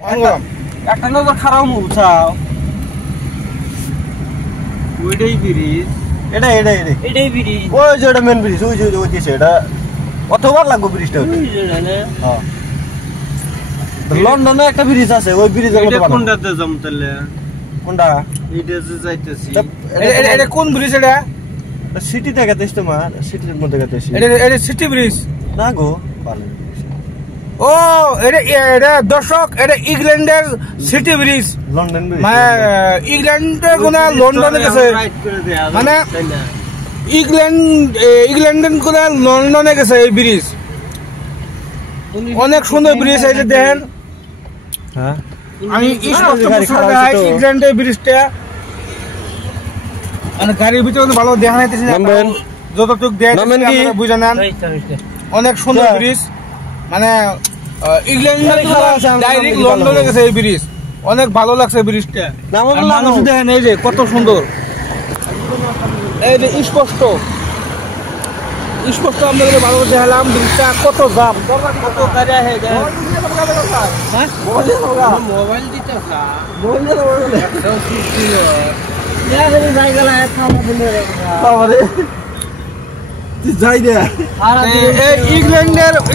একটা নজর খারাপ মুছাও ওইটাই ব্রিজ এটাই ব্রিজ ওই যে এটা মেন ব্রিজ ওই যে ওই দিছে এটা কতবার লাগবে ব্রিজটা হ্যাঁ লন্ডনে একটা ব্রিজ আছে ওই ব্রিজের মতো বানানো কোনটাতে যাম তাহলে কোনটা এটা যে যাইতেছি এটা কোন ব্রিজ এটা সিটি থেকে তেছ তোমার সিটির মধ্যে গেতেছি এটা সিটি ব্রিজ না গো পারলে ও এটা দর্শক এটা ইংল্যান্ডের সিটি ব্রিজ লন্ডন ব্রিজ মানে ইংল্যান্ডের কোন লন্ডনে গেছে মানে ইংল্যান্ডের কোন লন্ডনে গেছে এই ব্রিজ অনেক সুন্দর ব্রিজ এই যে দেখেন হ্যাঁ আমি ইংল্যান্ডের ব্রিজটা মানে গাড়ির ভিতরে ভালো দেখা যাইতেছে না যতটুকু দেখেন বুঝে নেন অনেক সুন্দর ব্রিজ মানে ইংল্যান্ডের ডাইরেক্ট লন্ডনে গেছে এই ব্রিজ অনেক ভালো লাগছে ব্রিজটা মানুষ দেখেন এই যে কত সুন্দর এই যে স্পষ্ট আপনাদের ভালো দেখালাম ব্রিজটা কত জাম কত গাড়ি আছে মোবাইল দিতে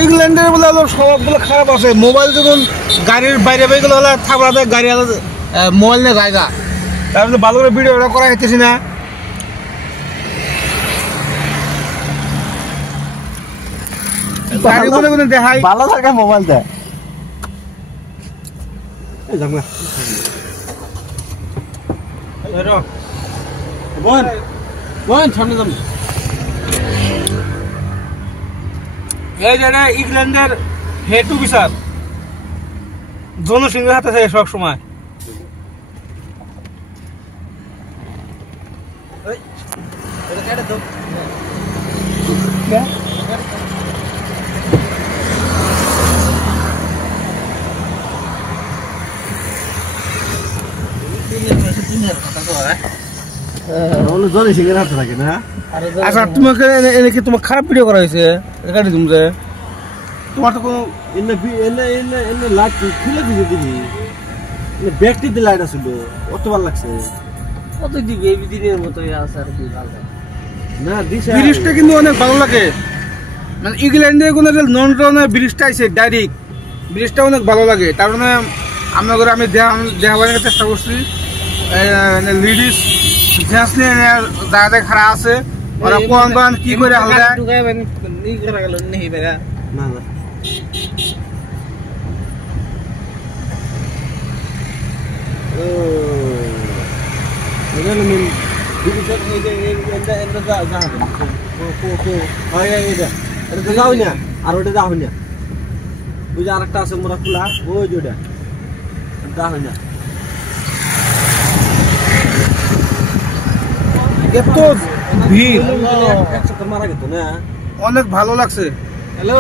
ইংল্যান্ডের বলে স্বভাবগুলো খারাপ আছে মোবাইল যখন গাড়ির বাইরে বেরোলে হলে থাকবে গাড়ি মোবাইল নিয়ে জায়গা তারপরে ভালো করে ভিডিও করা হইতেছি না গাড়ি বলে দেখাই ভালো থাকে মোবাইলটা এই জামা বোন সামনে যাম এই যে ইংল্যান্ডের হেতু বিচার জনসিংহের হাতে থাকে সব সময় জনসিংহের হাতে থাকে না আচ্ছা তোমাকে এনেকে তোমার খারাপ ভিডিও করা হয়েছে গাড়ি তুমি যে তোমার তো কোনো লাইট খুলে দিতে দিবি ব্যাগটিতে লাইট আসল অত ভালো লাগছে কত দিবি এই দিনের মতোই আছে আর কি ভালো না দিছে ব্রিজটা কিন্তু অনেক ভালো লাগে মানে ইংল্যান্ডের কোনো লন্ডনের ব্রিজটা আছে ডাইরেক্ট ব্রিজটা অনেক ভালো লাগে তার মানে আপনাদের আমি দেখাবার চেষ্টা করছি লেডিস জেন্টস নিয়ে জায়গায় খাড়া আছে ওরা কোন কি করে হালকা না না ও এটা মিন ডিজিটাল এটা যা হয় এটা এটা যাও না আর ওটা যাও না ওই যে আরেকটা আছে মোরা খোলা ওই যেটা যাও না এত ভিড় একসাথে মারা গেত না অনেক ভালো লাগছে হ্যালো